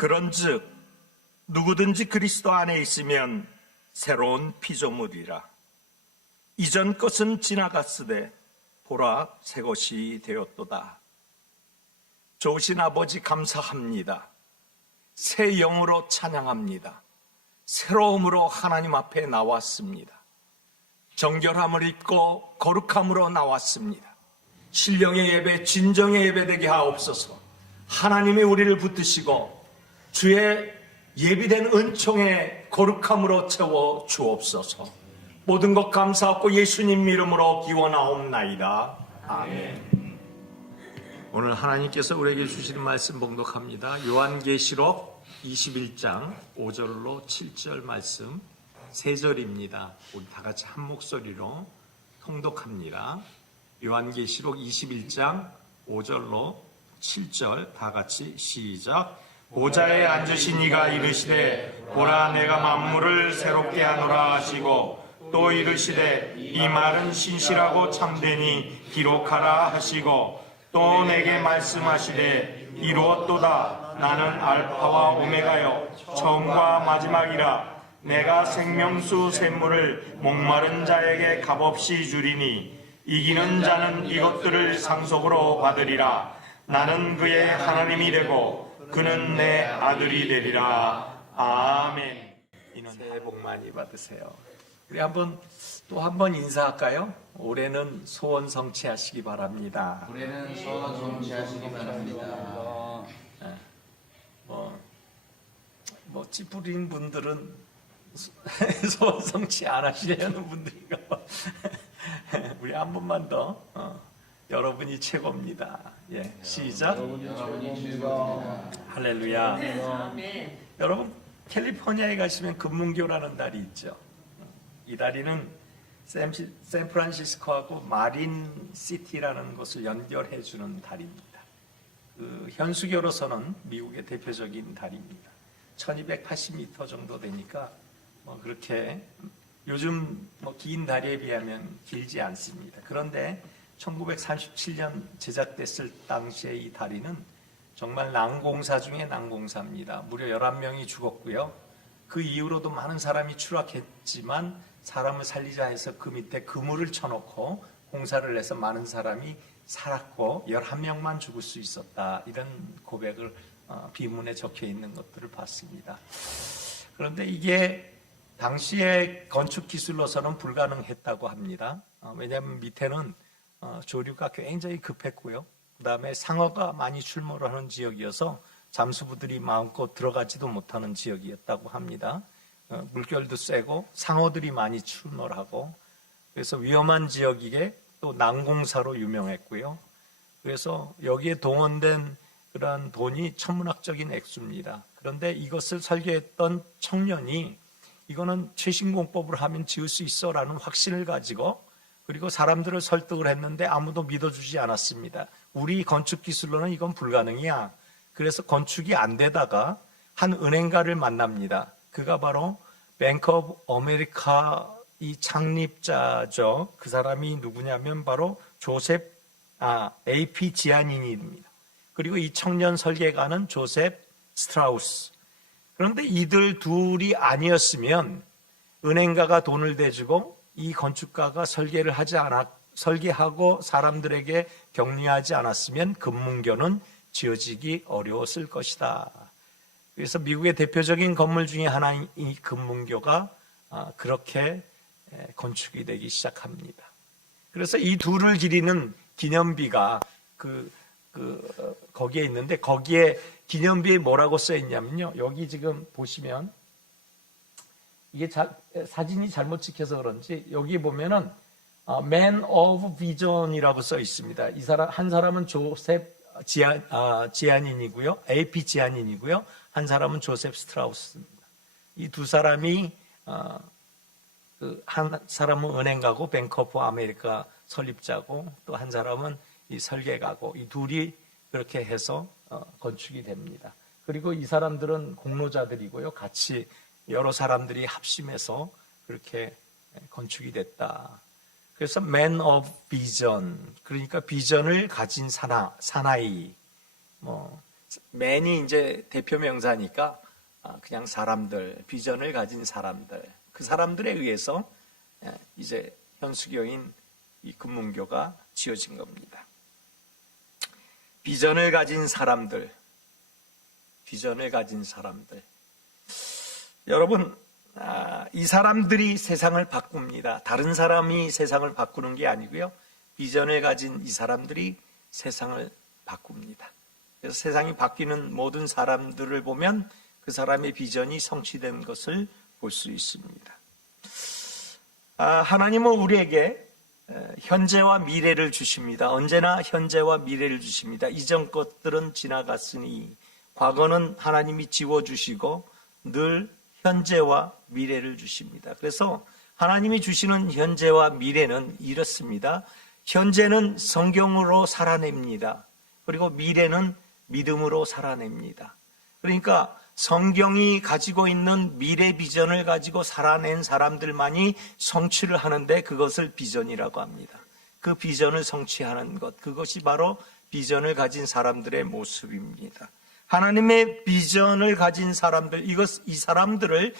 그런즉 누구든지 그리스도 안에 있으면 새로운 피조물이라. 이전 것은 지나갔으되 보라 새 것이 되었도다. 좋으신 아버지 감사합니다. 새 영으로 찬양합니다. 새로움으로 하나님 앞에 나왔습니다. 정결함을 입고 거룩함으로 나왔습니다. 신령의 예배, 진정의 예배 되게 하옵소서. 하나님이 우리를 붙드시고 주의 예비된 은총의 거룩함으로 채워 주옵소서. 모든 것 감사하고 예수님 이름으로 기원하옵나이다. 아멘. 오늘 하나님께서 우리에게 주시는 말씀 봉독합니다. 요한계시록 21장 5절로 7절 말씀 3절입니다. 우리 다 같이 한 목소리로 통독합니다. 요한계시록 21장 5절로 7절 다 같이 시작. 보좌에 앉으신 이가 이르시되 보라 내가 만물을 새롭게 하노라 하시고 또 이르시되 이 말은 신실하고 참되니 기록하라 하시고 또 내게 말씀하시되 이루었도다. 나는 알파와 오메가요 처음과 마지막이라. 내가 생명수 샘물을 목마른 자에게 값없이 주리니 이기는 자는 이것들을 상속으로 받으리라. 나는 그의 하나님이 되고 그는 내 아들이 되리라. 아멘. 이는 새해 복 많이 받으세요. 우리 또 한 번 인사할까요? 올해는 소원 성취하시기 바랍니다. 올해는 소원 성취하시기 바랍니다. 찌푸린 분들은 소원 성취 안 하시려는 분들인가 봐. 우리 한 번만 더. 여러분이 최고입니다. 예, 시작. 여러분이 최고입니다. 할렐루야. 아멘. 여러분 캘리포니아에 가시면 금문교라는 달이 있죠. 이 다리는 샌프란시스코하고 마린 시티라는 곳을 연결해 주는 다리입니다. 그 현수교로서는 미국의 대표적인 다리입니다. 1280m 정도 되니까 그렇게 요즘 긴 다리에 비하면 길지 않습니다. 그런데 1937년 제작됐을 당시에 이 다리는 정말 난공사 중에 난공사입니다. 무려 11명이 죽었고요. 그 이후로도 많은 사람이 추락했지만 사람을 살리자 해서 그 밑에 그물을 쳐놓고 공사를 해서 많은 사람이 살았고 11명만 죽을 수 있었다. 이런 고백을 비문에 적혀 있는 것들을 봤습니다. 그런데 이게 당시의 건축 기술로서는 불가능했다고 합니다. 왜냐하면 밑에는 조류가 굉장히 급했고요. 그 다음에 상어가 많이 출몰을 하는 지역이어서 잠수부들이 마음껏 들어가지도 못하는 지역이었다고 합니다. 물결도 세고 상어들이 많이 출몰하고 그래서 위험한 지역이게 또 난공사로 유명했고요. 그래서 여기에 동원된 그러한 돈이 천문학적인 액수입니다. 그런데 이것을 설계했던 청년이 이거는 최신공법으로 하면 지을 수 있어 라는 확신을 가지고 그리고 사람들을 설득을 했는데 아무도 믿어주지 않았습니다. 우리 건축 기술로는 이건 불가능이야. 그래서 건축이 안 되다가 한 은행가를 만납니다. 그가 바로 뱅크 오브 아메리카 이 창립자죠. 그 사람이 누구냐면 바로 조셉 AP 지아니니입니다. 그리고 이 청년 설계가는 조셉 스트라우스. 그런데 이들 둘이 아니었으면 은행가가 돈을 대주고 이 건축가가 설계하고 사람들에게 격려하지 않았으면 금문교는 지어지기 어려웠을 것이다. 그래서 미국의 대표적인 건물 중에 하나인 이 금문교가 그렇게 건축이 되기 시작합니다. 그래서 이 둘을 기리는 기념비가 거기에 있는데 거기에 기념비에 뭐라고 써 있냐면요. 여기 지금 보시면 이게 사진이 잘못 찍혀서 그런지 여기 보면은 Man of Vision이라고 써 있습니다. 한 사람은 조셉 지아닌이고요. AP 지아닌이고요. 한 사람은 조셉 스트라우스입니다. 이 두 사람이 한 사람은 은행가고 뱅크 오브 아메리카 설립자고 또 한 사람은 이 설계가고 이 둘이 그렇게 해서 건축이 됩니다. 그리고 이 사람들은 공로자들이고요. 같이 여러 사람들이 합심해서 그렇게 건축이 됐다. 그래서 Man of Vision, 그러니까 비전을 가진 사나이, 맨이 이제 대표 명사니까 그냥 사람들, 비전을 가진 사람들, 그 사람들에 의해서 이제 현수교인 이 금문교가 지어진 겁니다. 비전을 가진 사람들, 비전을 가진 사람들. 여러분, 이 사람들이 세상을 바꿉니다. 다른 사람이 세상을 바꾸는 게 아니고요. 비전을 가진 이 사람들이 세상을 바꿉니다. 그래서 세상이 바뀌는 모든 사람들을 보면 그 사람의 비전이 성취된 것을 볼 수 있습니다. 하나님은 우리에게 현재와 미래를 주십니다. 언제나 현재와 미래를 주십니다. 이전 것들은 지나갔으니 과거는 하나님이 지워주시고 늘 현재와 미래를 주십니다. 그래서 하나님이 주시는 현재와 미래는 이렇습니다. 현재는 성경으로 살아냅니다. 그리고 미래는 믿음으로 살아냅니다. 그러니까 성경이 가지고 있는 미래 비전을 가지고 살아낸 사람들만이 성취를 하는데 그것을 비전이라고 합니다. 그 비전을 성취하는 것, 그것이 바로 비전을 가진 사람들의 모습입니다. 하나님의 비전을 가진 사람들, 이 사람들을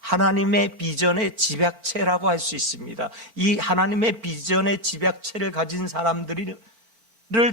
하나님의 비전의 집약체라고 할 수 있습니다. 이 하나님의 비전의 집약체를 가진 사람들을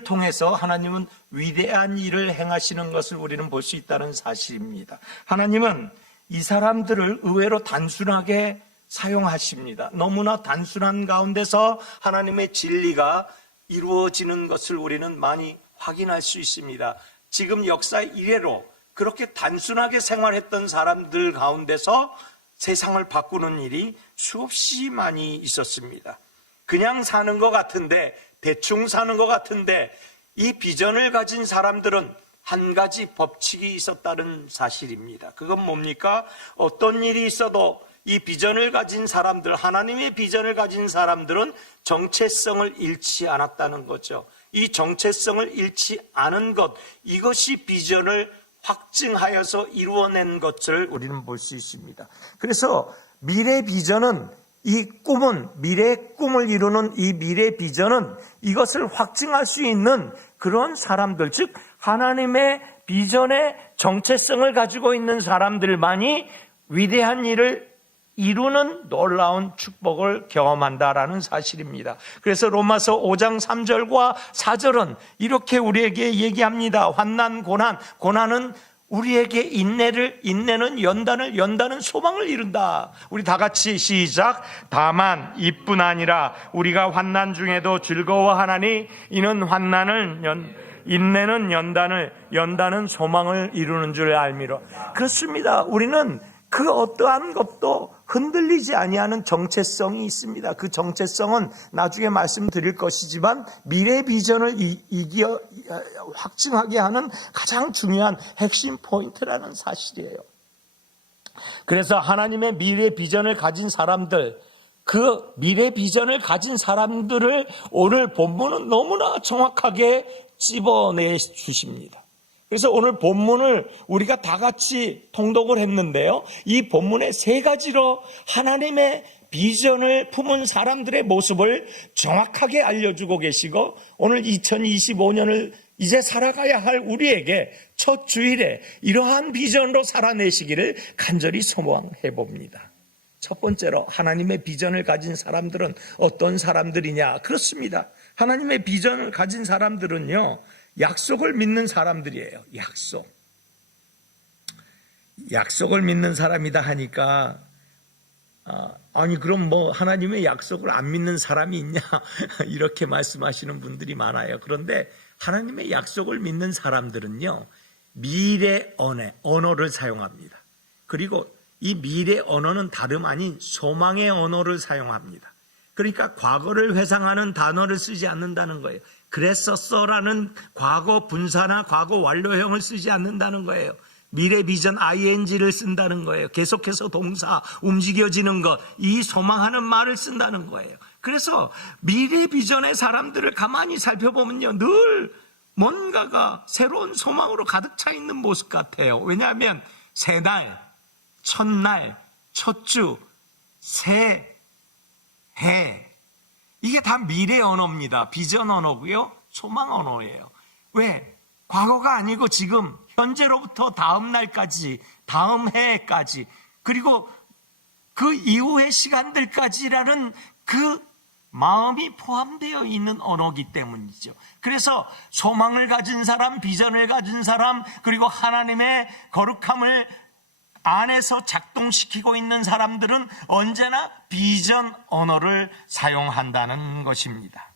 통해서 하나님은 위대한 일을 행하시는 것을 우리는 볼 수 있다는 사실입니다. 하나님은 이 사람들을 의외로 단순하게 사용하십니다. 너무나 단순한 가운데서 하나님의 진리가 이루어지는 것을 우리는 많이 확인할 수 있습니다. 지금 역사 이래로 그렇게 단순하게 생활했던 사람들 가운데서 세상을 바꾸는 일이 수없이 많이 있었습니다. 그냥 사는 것 같은데, 대충 사는 것 같은데, 이 비전을 가진 사람들은 한 가지 법칙이 있었다는 사실입니다. 그건 뭡니까? 어떤 일이 있어도 이 비전을 가진 사람들, 하나님의 비전을 가진 사람들은 정체성을 잃지 않았다는 거죠. 이 정체성을 잃지 않은 것, 이것이 비전을 확증하여서 이루어낸 것을 우리는 볼 수 있습니다. 그래서 미래 비전은, 이 꿈은, 미래의 꿈을 이루는 이 미래 비전은 이것을 확증할 수 있는 그런 사람들, 즉 하나님의 비전의 정체성을 가지고 있는 사람들만이 위대한 일을 이루는 놀라운 축복을 경험한다라는 사실입니다. 그래서 로마서 5장 3절과 4절은 이렇게 우리에게 얘기합니다. 환난, 고난은 우리에게 인내는 연단은 소망을 이룬다. 우리 다 같이 시작. 다만 이뿐 아니라 우리가 환난 중에도 즐거워하나니 이는 인내는 연단은 소망을 이루는 줄 알미로. 그렇습니다. 우리는 그 어떠한 것도 흔들리지 아니하는 정체성이 있습니다. 그 정체성은 나중에 말씀드릴 것이지만 미래 비전을 확증하게 하는 가장 중요한 핵심 포인트라는 사실이에요. 그래서 하나님의 미래 비전을 가진 사람들, 그 미래 비전을 가진 사람들을 오늘 본문은 너무나 정확하게 찝어내 주십니다. 그래서 오늘 본문을 우리가 다 같이 통독을 했는데요. 이 본문의 세 가지로 하나님의 비전을 품은 사람들의 모습을 정확하게 알려주고 계시고, 오늘 2025년을 이제 살아가야 할 우리에게 첫 주일에 이러한 비전으로 살아내시기를 간절히 소망해 봅니다. 첫 번째로 하나님의 비전을 가진 사람들은 어떤 사람들이냐? 그렇습니다. 하나님의 비전을 가진 사람들은요, 약속을 믿는 사람들이에요. 약속을 믿는 사람이다 하니까 아니 그럼 뭐 하나님의 약속을 안 믿는 사람이 있냐 이렇게 말씀하시는 분들이 많아요. 그런데 하나님의 약속을 믿는 사람들은요, 미래 언어를 사용합니다. 그리고 이 미래 언어는 다름 아닌 소망의 언어를 사용합니다. 그러니까 과거를 회상하는 단어를 쓰지 않는다는 거예요. 그랬었어라는 과거 분사나 과거 완료형을 쓰지 않는다는 거예요. 미래 비전 ing를 쓴다는 거예요. 계속해서 동사, 움직여지는 것, 이 소망하는 말을 쓴다는 거예요. 그래서 미래 비전의 사람들을 가만히 살펴보면요, 늘 뭔가가 새로운 소망으로 가득 차 있는 모습 같아요. 왜냐하면 새날, 첫날, 첫주, 새해, 이게 다 미래 언어입니다. 비전 언어고요, 소망 언어예요. 왜? 과거가 아니고 지금 현재로부터 다음 날까지, 다음 해까지, 그리고 그 이후의 시간들까지라는 그 마음이 포함되어 있는 언어이기 때문이죠. 그래서 소망을 가진 사람, 비전을 가진 사람, 그리고 하나님의 거룩함을 안에서 작동시키고 있는 사람들은 언제나 비전 언어를 사용한다는 것입니다.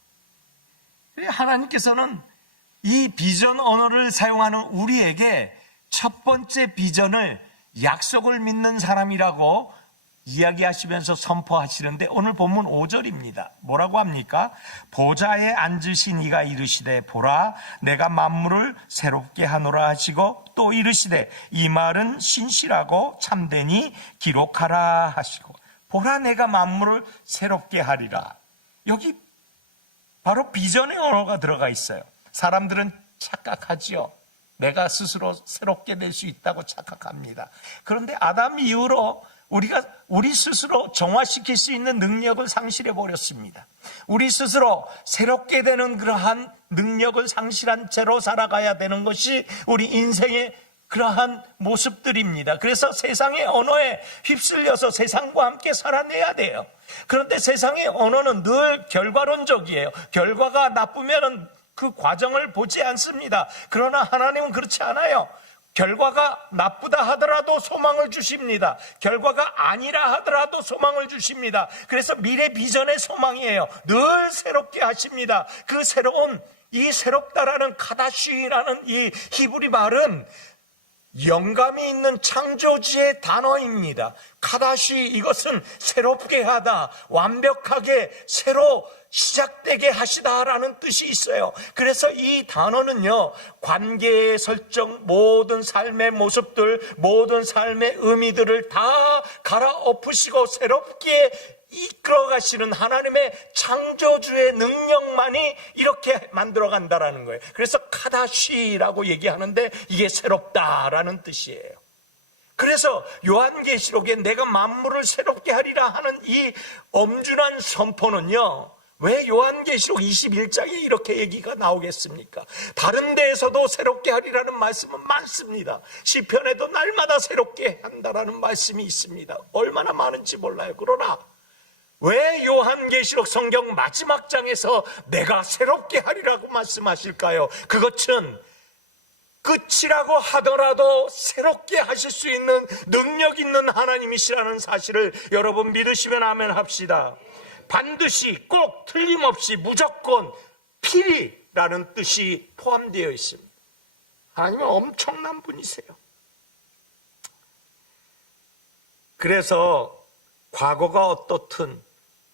하나님께서는 이 비전 언어를 사용하는 우리에게 첫 번째 비전을 약속을 믿는 사람이라고 이야기하시면서 선포하시는데, 오늘 본문 5절입니다. 뭐라고 합니까? 보좌에 앉으신 이가 이르시되 보라 내가 만물을 새롭게 하노라 하시고, 또 이르시되 이 말은 신실하고 참되니 기록하라 하시고, 보라 내가 만물을 새롭게 하리라. 여기 바로 비전의 언어가 들어가 있어요. 사람들은 착각하지요. 내가 스스로 새롭게 될 수 있다고 착각합니다. 그런데 아담 이후로 우리 스스로 정화시킬 수 있는 능력을 상실해 버렸습니다. 우리 스스로 새롭게 되는 그러한 능력을 상실한 채로 살아가야 되는 것이 우리 인생의 그러한 모습들입니다. 그래서 세상의 언어에 휩쓸려서 세상과 함께 살아내야 돼요. 그런데 세상의 언어는 늘 결과론적이에요. 결과가 나쁘면은 그 과정을 보지 않습니다. 그러나 하나님은 그렇지 않아요. 결과가 나쁘다 하더라도 소망을 주십니다. 결과가 아니라 하더라도 소망을 주십니다. 그래서 미래 비전의 소망이에요. 늘 새롭게 하십니다. 그 새로운, 이 새롭다라는 카다시라는 이 히브리 말은 영감이 있는 창조주의 단어입니다. 카다시, 이것은 새롭게 하다, 완벽하게 새로 시작되게 하시다라는 뜻이 있어요. 그래서 이 단어는요, 관계의 설정, 모든 삶의 모습들, 모든 삶의 의미들을 다 갈아엎으시고 새롭게 이끌어 가시는 하나님의 창조주의 능력만이 이렇게 만들어 간다라는 거예요. 그래서 카다시라고 얘기하는데 이게 새롭다라는 뜻이에요. 그래서 요한계시록에 내가 만물을 새롭게 하리라 하는 이 엄중한 선포는요, 왜 요한계시록 21장에 이렇게 얘기가 나오겠습니까? 다른 데에서도 새롭게 하리라는 말씀은 많습니다. 시편에도 날마다 새롭게 한다라는 말씀이 있습니다. 얼마나 많은지 몰라요. 그러나 왜 요한계시록 성경 마지막 장에서 내가 새롭게 하리라고 말씀하실까요? 그것은 끝이라고 하더라도 새롭게 하실 수 있는 능력 있는 하나님이시라는 사실을 여러분 믿으시면 아멘 합시다. 반드시, 꼭, 틀림없이, 무조건, 필히라는 뜻이 포함되어 있습니다. 하나님은 엄청난 분이세요. 그래서 과거가 어떻든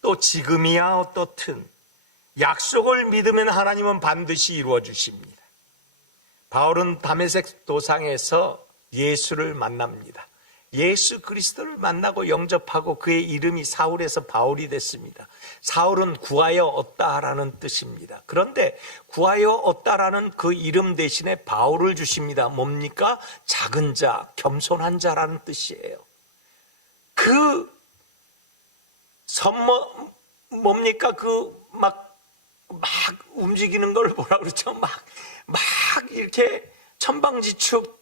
또 지금이야 어떻든 약속을 믿으면 하나님은 반드시 이루어 주십니다. 바울은 다메섹 도상에서 예수를 만납니다. 예수 그리스도를 만나고 영접하고 그의 이름이 사울에서 바울이 됐습니다. 사울은 구하여 얻다라는 뜻입니다. 그런데 구하여 얻다라는 그 이름 대신에 바울을 주십니다. 뭡니까? 작은 자, 겸손한 자라는 뜻이에요. 그 뭡니까? 그 막 움직이는 걸 뭐라 그러죠? 막 이렇게 천방지축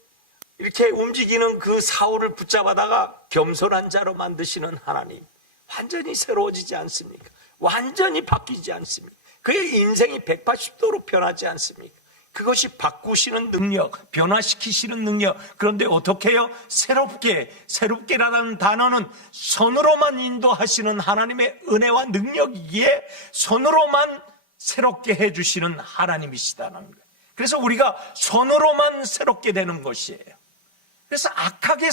이렇게 움직이는 그 사울을 붙잡아다가 겸손한 자로 만드시는 하나님, 완전히 새로워지지 않습니까? 완전히 바뀌지 않습니까? 그의 인생이 180도로 변하지 않습니까? 그것이 바꾸시는 능력, 변화시키시는 능력. 그런데 어떻게 해요? 새롭게라는 단어는 손으로만 인도하시는 하나님의 은혜와 능력이기에 손으로만 새롭게 해주시는 하나님이시다는 거예요. 그래서 우리가 손으로만 새롭게 되는 것이에요. 그래서 악하게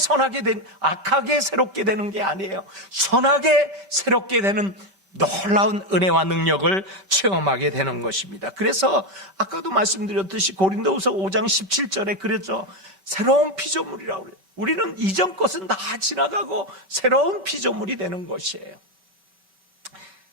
새롭게 되는 게 아니에요. 선하게 새롭게 되는 놀라운 은혜와 능력을 체험하게 되는 것입니다. 그래서 아까도 말씀드렸듯이 고린도후서 5장 17절에 그랬죠. 새로운 피조물이라고 그래요. 우리는 이전 것은 다 지나가고 새로운 피조물이 되는 것이에요.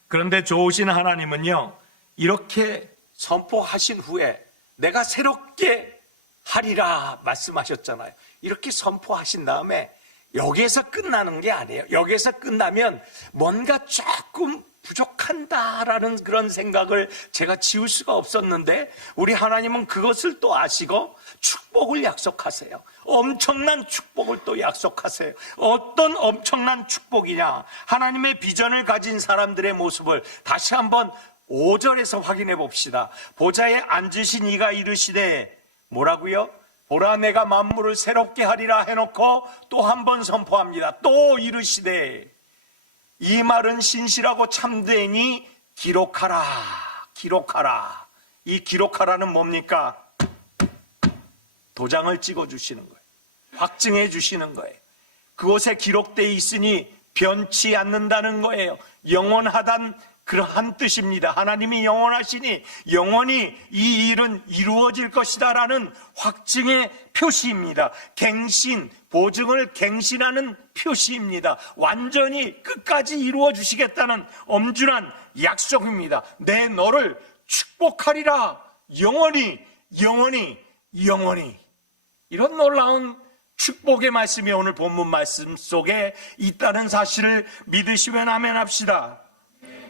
그런데 좋으신 하나님은요, 이렇게 선포하신 후에 내가 새롭게 하리라 말씀하셨잖아요. 이렇게 선포하신 다음에 여기에서 끝나는 게 아니에요. 여기에서 끝나면 뭔가 조금 부족한다라는 그런 생각을 제가 지울 수가 없었는데, 우리 하나님은 그것을 또 아시고 축복을 약속하세요. 엄청난 축복을 또 약속하세요. 어떤 엄청난 축복이냐? 하나님의 비전을 가진 사람들의 모습을 다시 한번 5절에서 확인해 봅시다. 보좌에 앉으신 이가 이르시되, 뭐라고요? 보라, 내가 만물을 새롭게 하리라 해놓고 또 한 번 선포합니다. 또 이르시되, 이 말은 신실하고 참되니 기록하라. 기록하라. 이 기록하라는 뭡니까? 도장을 찍어 주시는 거예요. 확증해 주시는 거예요. 그곳에 기록되어 있으니 변치 않는다는 거예요. 영원하단 그러한 뜻입니다. 하나님이 영원하시니 영원히 이 일은 이루어질 것이다 라는 확증의 표시입니다. 갱신, 보증을 갱신하는 표시입니다. 완전히 끝까지 이루어 주시겠다는 엄중한 약속입니다. 내 너를 축복하리라. 영원히, 영원히, 영원히. 이런 놀라운 축복의 말씀이 오늘 본문 말씀 속에 있다는 사실을 믿으시면 아멘합시다.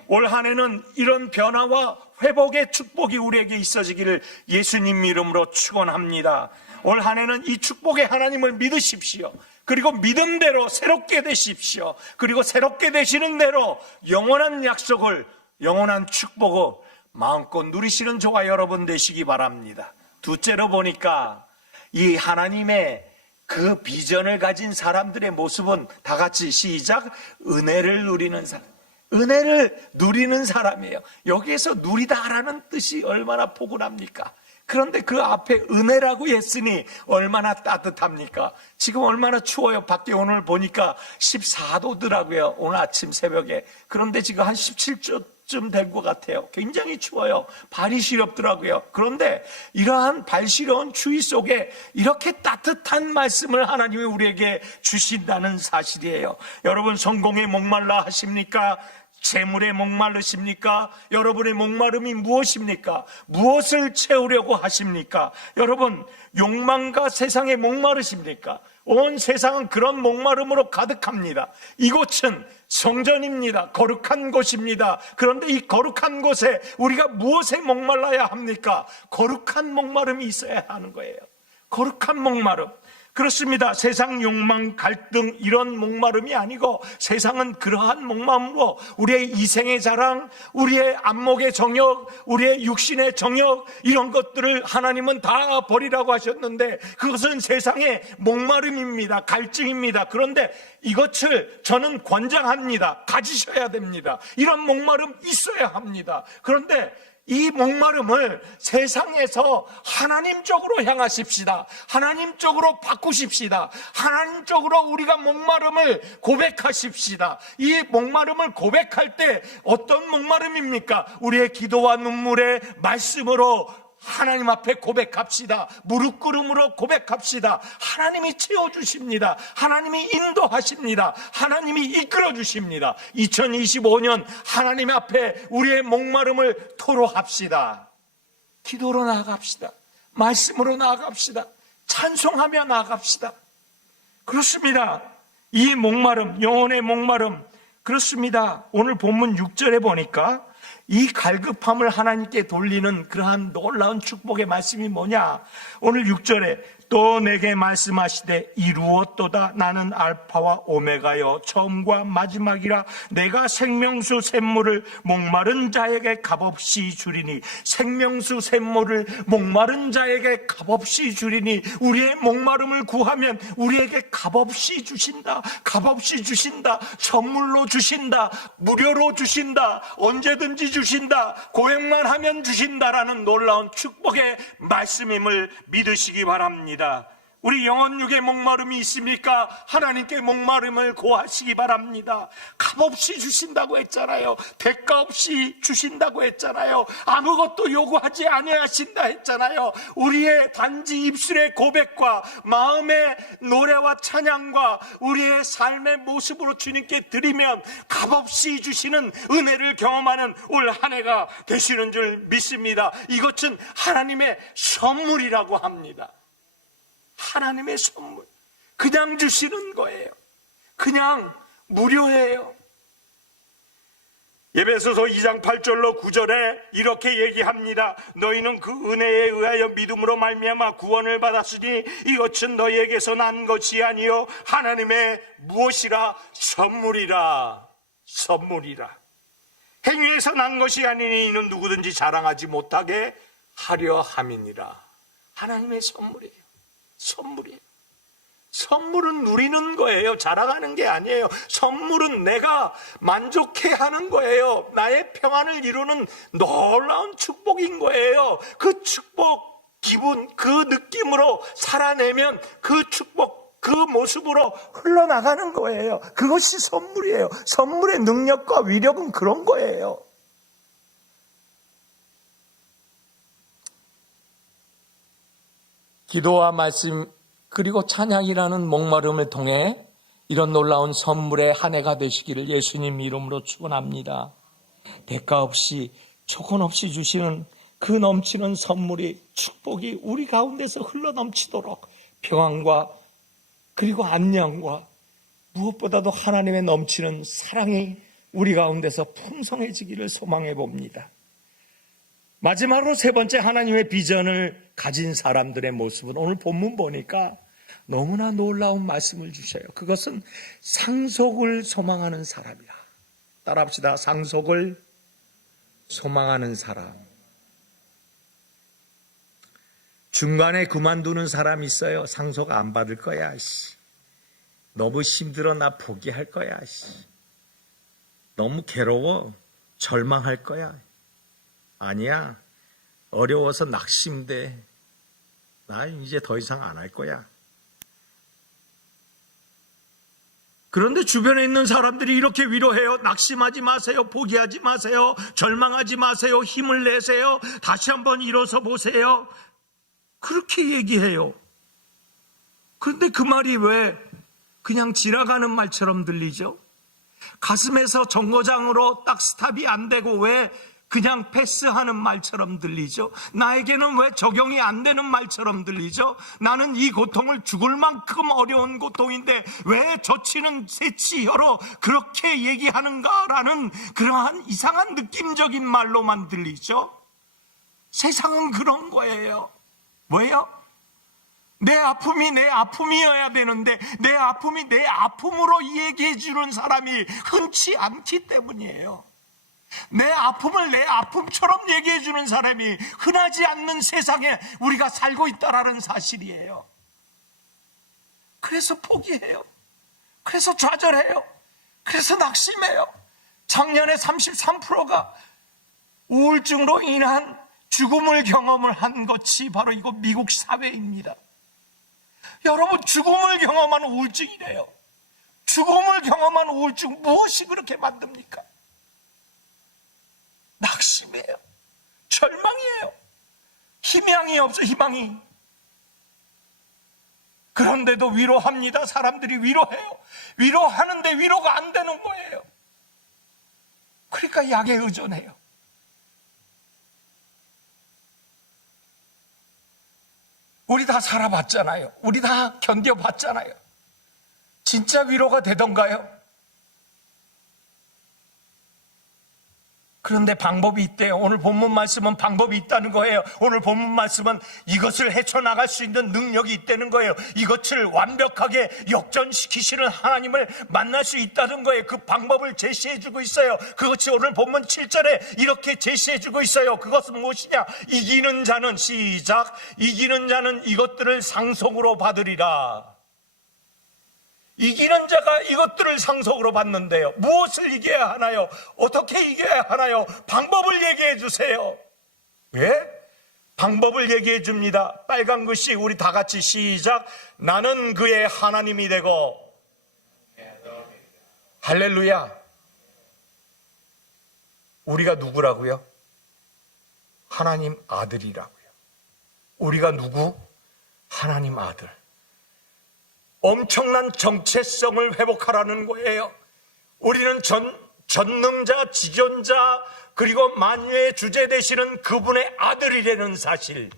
올 한 해는 이런 변화와 회복의 축복이 우리에게 있어지기를 예수님 이름으로 축원합니다. 올 한 해는 이 축복의 하나님을 믿으십시오. 그리고 믿음대로 새롭게 되십시오. 그리고 새롭게 되시는 대로 영원한 약속을, 영원한 축복을 마음껏 누리시는 저와 여러분 되시기 바랍니다. 둘째로 보니까 이 하나님의 그 비전을 가진 사람들의 모습은 다 같이 시작, 은혜를 누리는 사람. 은혜를 누리는 사람이에요. 여기에서 누리다라는 뜻이 얼마나 포근합니까? 그런데 그 앞에 은혜라고 했으니 얼마나 따뜻합니까? 지금 얼마나 추워요. 밖에 오늘 보니까 14도더라고요. 오늘 아침 새벽에. 그런데 지금 한 17도쯤 된 것 같아요. 굉장히 추워요. 발이 시렵더라고요. 그런데 이러한 발 시려운 추위 속에 이렇게 따뜻한 말씀을 하나님이 우리에게 주신다는 사실이에요. 여러분, 성공에 목말라 하십니까? 재물에 목마르십니까? 여러분의 목마름이 무엇입니까? 무엇을 채우려고 하십니까? 여러분, 욕망과 세상에 목마르십니까? 온 세상은 그런 목마름으로 가득합니다. 이곳은 성전입니다. 거룩한 곳입니다. 그런데 이 거룩한 곳에 우리가 무엇에 목말라야 합니까? 거룩한 목마름이 있어야 하는 거예요. 거룩한 목마름. 그렇습니다. 세상 욕망, 갈등 이런 목마름이 아니고, 세상은 그러한 목마름으로 우리의 이생의 자랑, 우리의 안목의 정욕, 우리의 육신의 정욕, 이런 것들을 하나님은 다 버리라고 하셨는데, 그것은 세상의 목마름입니다. 갈증입니다. 그런데 이것을 저는 권장합니다. 가지셔야 됩니다. 이런 목마름 있어야 합니다. 그런데 이 목마름을 세상에서 하나님 쪽으로 향하십시다. 하나님 쪽으로 바꾸십시다. 하나님 쪽으로 우리가 목마름을 고백하십시다. 이 목마름을 고백할 때 어떤 목마름입니까? 우리의 기도와 눈물의 말씀으로 하나님 앞에 고백합시다. 무릎 꿇음으로 고백합시다. 하나님이 채워주십니다. 하나님이 인도하십니다. 하나님이 이끌어주십니다. 2025년 하나님 앞에 우리의 목마름을 토로합시다. 기도로 나아갑시다. 말씀으로 나아갑시다. 찬송하며 나아갑시다. 그렇습니다. 이 목마름, 영혼의 목마름, 그렇습니다. 오늘 본문 6절에 보니까 이 갈급함을 하나님께 돌리는 그러한 놀라운 축복의 말씀이 뭐냐? 오늘 6절에 또 내게 말씀하시되 이루었도다. 나는 알파와 오메가요 처음과 마지막이라. 내가 생명수 샘물을 목마른 자에게 값없이 주리니. 생명수 샘물을 목마른 자에게 값없이 주리니. 우리의 목마름을 구하면 우리에게 값없이 주신다. 값없이 주신다. 선물로 주신다. 무료로 주신다. 언제든지 주신다. 고백만 하면 주신다라는 놀라운 축복의 말씀임을 믿으시기 바랍니다. 우리 영혼육의 목마름이 있습니까? 하나님께 목마름을 고하시기 바랍니다. 값없이 주신다고 했잖아요. 대가 없이 주신다고 했잖아요. 아무것도 요구하지 아니하신다 했잖아요. 우리의 단지 입술의 고백과 마음의 노래와 찬양과 우리의 삶의 모습으로 주님께 드리면 값없이 주시는 은혜를 경험하는 올 한 해가 되시는 줄 믿습니다. 이것은 하나님의 선물이라고 합니다. 하나님의 선물. 그냥 주시는 거예요. 그냥 무료예요. 에베소서 2장 8절로 9절에 이렇게 얘기합니다. 너희는 그 은혜에 의하여 믿음으로 말미암아 구원을 받았으니 이것은 너희에게서 난 것이 아니요 하나님의 무엇이라 선물이라. 행위에서 난 것이 아니니 이는 누구든지 자랑하지 못하게 하려 함이니라. 하나님의 선물이에요. 선물은 누리는 거예요. 자랑하는 게 아니에요. 선물은 내가 만족해 하는 거예요. 나의 평안을 이루는 놀라운 축복인 거예요. 그 축복 기분, 그 느낌으로 살아내면 그 축복, 그 모습으로 흘러나가는 거예요. 그것이 선물이에요. 선물의 능력과 위력은 그런 거예요. 기도와 말씀 그리고 찬양이라는 목마름을 통해 이런 놀라운 선물의 한 해가 되시기를 예수님 이름으로 축원합니다. 대가 없이 조건 없이 주시는 그 넘치는 선물이 축복이 우리 가운데서 흘러넘치도록 평안과 그리고 안녕과 무엇보다도 하나님의 넘치는 사랑이 우리 가운데서 풍성해지기를 소망해 봅니다. 마지막으로 세 번째 하나님의 비전을 가진 사람들의 모습은 오늘 본문 보니까 너무나 놀라운 말씀을 주셔요. 그것은 상속을 소망하는 사람이라. 따라합시다. 상속을 소망하는 사람. 중간에 그만두는 사람이 있어요. 상속 안 받을 거야. 너무 힘들어. 나 포기할 거야. 너무 괴로워. 절망할 거야. 아니야. 어려워서 낙심돼. 나 이제 더 이상 안 할 거야. 그런데 주변에 있는 사람들이 이렇게 위로해요. 낙심하지 마세요. 포기하지 마세요. 절망하지 마세요. 힘을 내세요. 다시 한번 일어서 보세요. 그렇게 얘기해요. 그런데 그 말이 왜 그냥 지나가는 말처럼 들리죠? 가슴에서 정거장으로 딱 스탑이 안 되고 왜 그냥 패스하는 말처럼 들리죠? 나에게는 왜 적용이 안 되는 말처럼 들리죠? 나는 이 고통을 죽을 만큼 어려운 고통인데 왜 저치는 새치혀로 그렇게 얘기하는가라는 그러한 이상한 느낌적인 말로만 들리죠? 세상은 그런 거예요. 왜요? 내 아픔이 내 아픔이어야 되는데 내 아픔이 내 아픔으로 얘기해 주는 사람이 흔치 않기 때문이에요. 내 아픔을 내 아픔처럼 얘기해 주는 사람이 흔하지 않는 세상에 우리가 살고 있다는 사실이에요. 그래서 포기해요. 그래서 좌절해요. 그래서 낙심해요. 작년에 33%가 우울증으로 인한 죽음을 경험을 한 것이 바로 이거 미국 사회입니다. 여러분, 죽음을 경험한 우울증이래요. 죽음을 경험한 우울증 무엇이 그렇게 만듭니까? 낙심이에요. 절망이에요. 희망이 없어, 희망이. 그런데도 위로합니다. 사람들이 위로해요. 위로하는데 위로가 안 되는 거예요. 그러니까 약에 의존해요. 우리 다 살아봤잖아요. 우리 다 견뎌봤잖아요. 진짜 위로가 되던가요? 그런데 방법이 있대요. 오늘 본문 말씀은 방법이 있다는 거예요. 오늘 본문 말씀은 이것을 헤쳐나갈 수 있는 능력이 있다는 거예요. 이것을 완벽하게 역전시키시는 하나님을 만날 수 있다는 거예요. 그 방법을 제시해주고 있어요. 그것이 오늘 본문 7절에 이렇게 제시해주고 있어요. 그것은 무엇이냐? 이기는 자는, 시작, 이기는 자는 이것들을 상속으로 받으리라. 이기는 자가 이것들을 상속으로 받는데요. 무엇을 이겨야 하나요? 어떻게 이겨야 하나요? 방법을 얘기해 주세요. 예? 방법을 얘기해 줍니다. 빨간 글씨 우리 다 같이 시작. 나는 그의 하나님이 되고. 할렐루야. 우리가 누구라고요? 하나님 아들이라고요. 우리가 누구? 하나님 아들. 엄청난 정체성을 회복하라는 거예요. 우리는 전능자, 지존자, 그리고 만유의 주제 되시는 그분의 아들이라는 사실.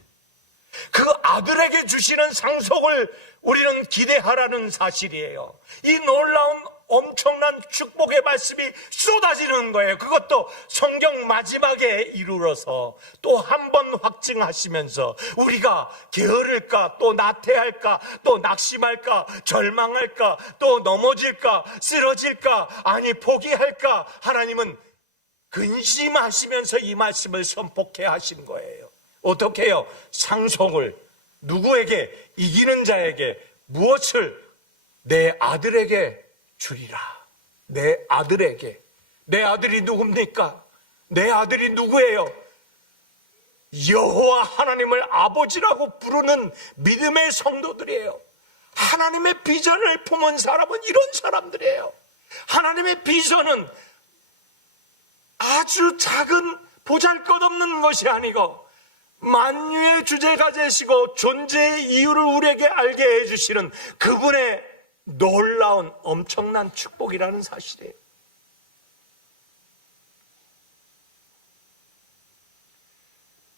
그 아들에게 주시는 상속을 우리는 기대하라는 사실이에요. 이 놀라운 엄청난 축복의 말씀이 쏟아지는 거예요. 그것도 성경 마지막에 이르러서 또 한 번 확증하시면서 우리가 게으를까, 또 나태할까, 또 낙심할까, 절망할까, 또 넘어질까, 쓰러질까, 아니 포기할까, 하나님은 근심하시면서 이 말씀을 선포케 하신 거예요. 어떻게 해요? 상속을 누구에게? 이기는 자에게. 무엇을? 내 아들에게 주리라. 내 아들에게. 내 아들이 누굽니까? 내 아들이 누구예요? 여호와 하나님을 아버지라고 부르는 믿음의 성도들이에요. 하나님의 비전을 품은 사람은 이런 사람들이에요. 하나님의 비전은 아주 작은 보잘것없는 것이 아니고 만유의 주제가 되시고 존재의 이유를 우리에게 알게 해주시는 그분의 놀라운 엄청난 축복이라는 사실이에요.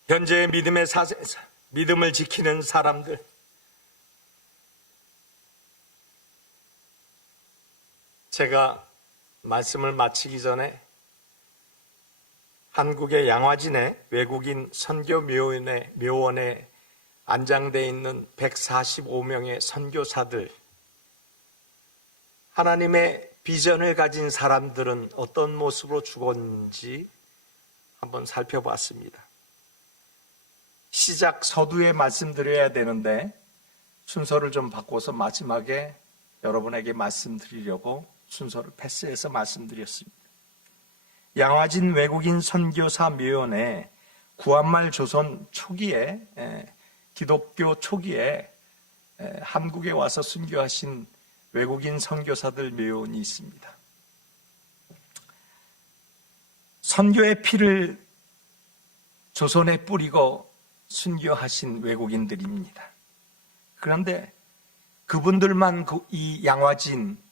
현재의 믿음의 사세에서 믿음을 지키는 사람들, 제가 말씀을 마치기 전에 한국의 양화진의 외국인 선교묘원에 안장되어 있는 145명의 선교사들, 하나님의 비전을 가진 사람들은 어떤 모습으로 죽었는지 한번 살펴봤습니다. 시작 서두에 말씀드려야 되는데 순서를 좀 바꿔서 마지막에 여러분에게 말씀드리려고 순서를 패스해서 말씀드렸습니다. 양화진 외국인 선교사 묘원에 구한말 조선 초기에 기독교 초기에 한국에 와서 순교하신 외국인 선교사들 묘원이 있습니다. 선교의 피를 조선에 뿌리고 순교하신 외국인들입니다. 그런데 그분들만 이 양화진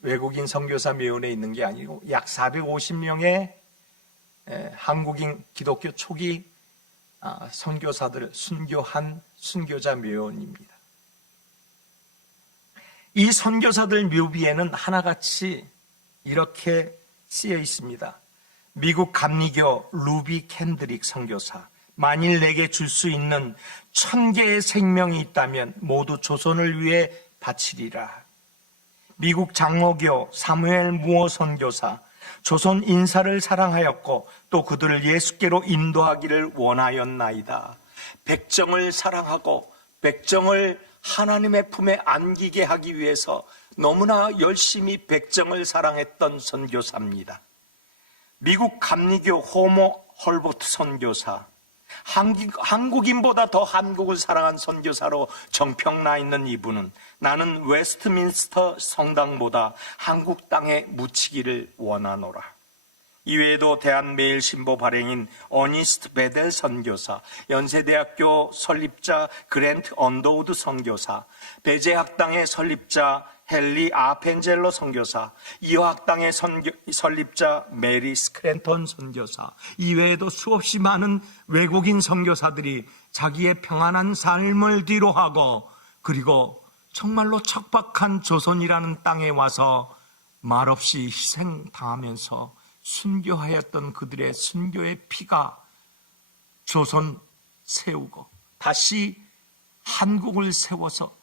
외국인 선교사 묘원에 있는 게 아니고 약 450명의 한국인 기독교 초기 선교사들을 순교한 순교자 묘원입니다. 이 선교사들 묘비에는 하나같이 이렇게 쓰여 있습니다. 미국 감리교 루비 캔드릭 선교사, 만일 내게 줄 수 있는 1000개의 생명이 있다면 모두 조선을 위해 바치리라. 미국 장로교 사무엘 무어 선교사, 조선 인사를 사랑하였고 또 그들을 예수께로 인도하기를 원하였나이다. 백정을 사랑하고 백정을 하나님의 품에 안기게 하기 위해서 너무나 열심히 백정을 사랑했던 선교사입니다. 미국 감리교 호모 헐버트 선교사, 한국인보다 더 한국을 사랑한 선교사로 정평나 있는 이분은 나는 웨스트민스터 성당보다 한국 땅에 묻히기를 원하노라. 이외에도 대한매일신보 발행인 어니스트 베델 선교사, 연세대학교 설립자 그랜트 언더우드 선교사, 배제학당의 설립자 헨리 아펜젤로 선교사, 이화학당의 설립자 메리 스크랜턴 선교사, 이외에도 수없이 많은 외국인 선교사들이 자기의 평안한 삶을 뒤로하고 그리고 정말로 척박한 조선이라는 땅에 와서 말없이 희생당하면서 순교하였던 그들의 순교의 피가 조선 세우고 다시 한국을 세워서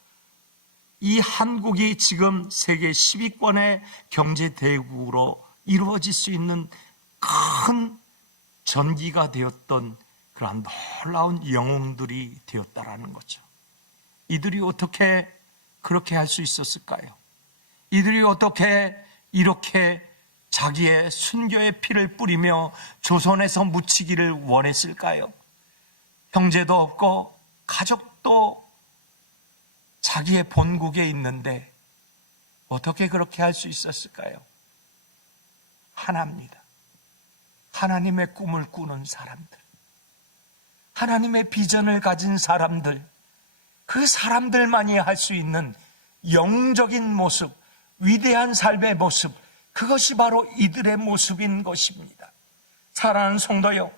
이 한국이 지금 세계 10위권의 경제대국으로 이루어질 수 있는 큰 전기가 되었던 그러한 놀라운 영웅들이 되었다라는 거죠. 이들이 어떻게 그렇게 할 수 있었을까요? 이들이 어떻게 이렇게 자기의 순교의 피를 뿌리며 조선에서 묻히기를 원했을까요? 형제도 없고 가족도 자기의 본국에 있는데 어떻게 그렇게 할 수 있었을까요? 하나입니다. 하나님의 꿈을 꾸는 사람들, 하나님의 비전을 가진 사람들, 그 사람들만이 할 수 있는 영적인 모습, 위대한 삶의 모습, 그것이 바로 이들의 모습인 것입니다. 사랑하는 성도요,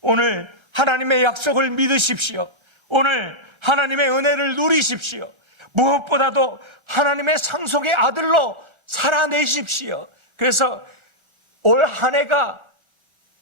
오늘 하나님의 약속을 믿으십시오. 오늘 하나님의 은혜를 누리십시오. 무엇보다도 하나님의 상속의 아들로 살아내십시오. 그래서 올 한 해가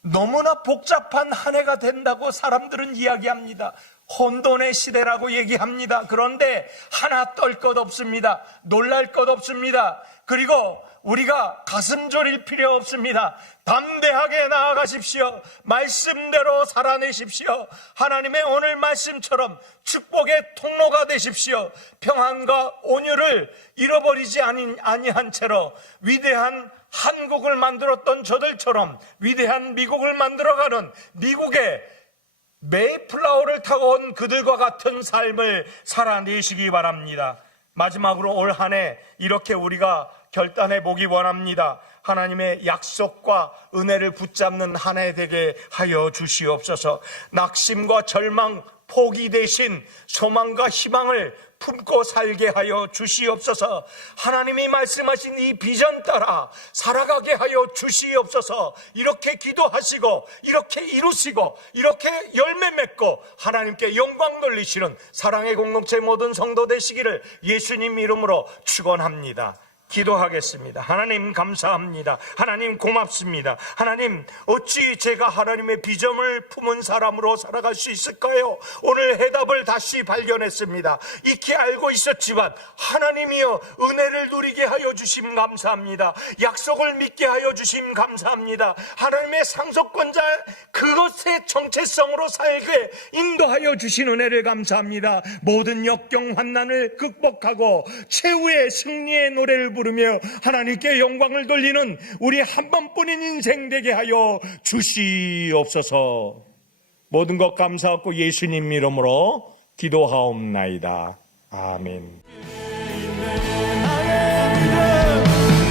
너무나 복잡한 한 해가 된다고 사람들은 이야기합니다. 혼돈의 시대라고 얘기합니다. 그런데 하나 떨 것 없습니다. 놀랄 것 없습니다. 그리고 우리가 가슴 졸일 필요 없습니다. 담대하게 나아가십시오. 말씀대로 살아내십시오. 하나님의 오늘 말씀처럼 축복의 통로가 되십시오. 평안과 온유를 잃어버리지 아니한 채로 위대한 한국을 만들었던 저들처럼 위대한 미국을 만들어가는 미국의 메이플라워를 타고 온 그들과 같은 삶을 살아내시기 바랍니다. 마지막으로 올 한 해 이렇게 우리가 결단해 보기 원합니다. 하나님의 약속과 은혜를 붙잡는 한 해 되게 하여 주시옵소서. 낙심과 절망, 포기 대신 소망과 희망을 품고 살게 하여 주시옵소서. 하나님이 말씀하신 이 비전 따라 살아가게 하여 주시옵소서. 이렇게 기도하시고 이렇게 이루시고 이렇게 열매 맺고 하나님께 영광 돌리시는 사랑의 공동체 모든 성도 되시기를 예수님 이름으로 축원합니다. 기도하겠습니다. 하나님 감사합니다. 하나님 고맙습니다. 하나님 어찌 제가 하나님의 비전을 품은 사람으로 살아갈 수 있을까요? 오늘 해답을 다시 발견했습니다. 익히 알고 있었지만 하나님이여 은혜를 누리게 하여 주심 감사합니다. 약속을 믿게 하여 주심 감사합니다. 하나님의 상속권자 그것의 정체성으로 살게 인도하여 주신 은혜를 감사합니다. 모든 역경 환난을 극복하고 최후의 승리의 노래를 부르며 하나님께 영광을 돌리는 우리 한 번뿐인 인생 되게 하여 주시옵소서. 모든 것 감사하고 예수님 이름으로 기도하옵나이다. 아멘.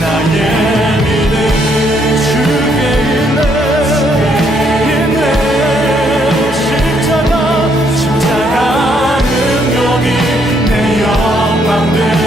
나의 믿음 주께 있네 십자가 능력이 내 영광 되네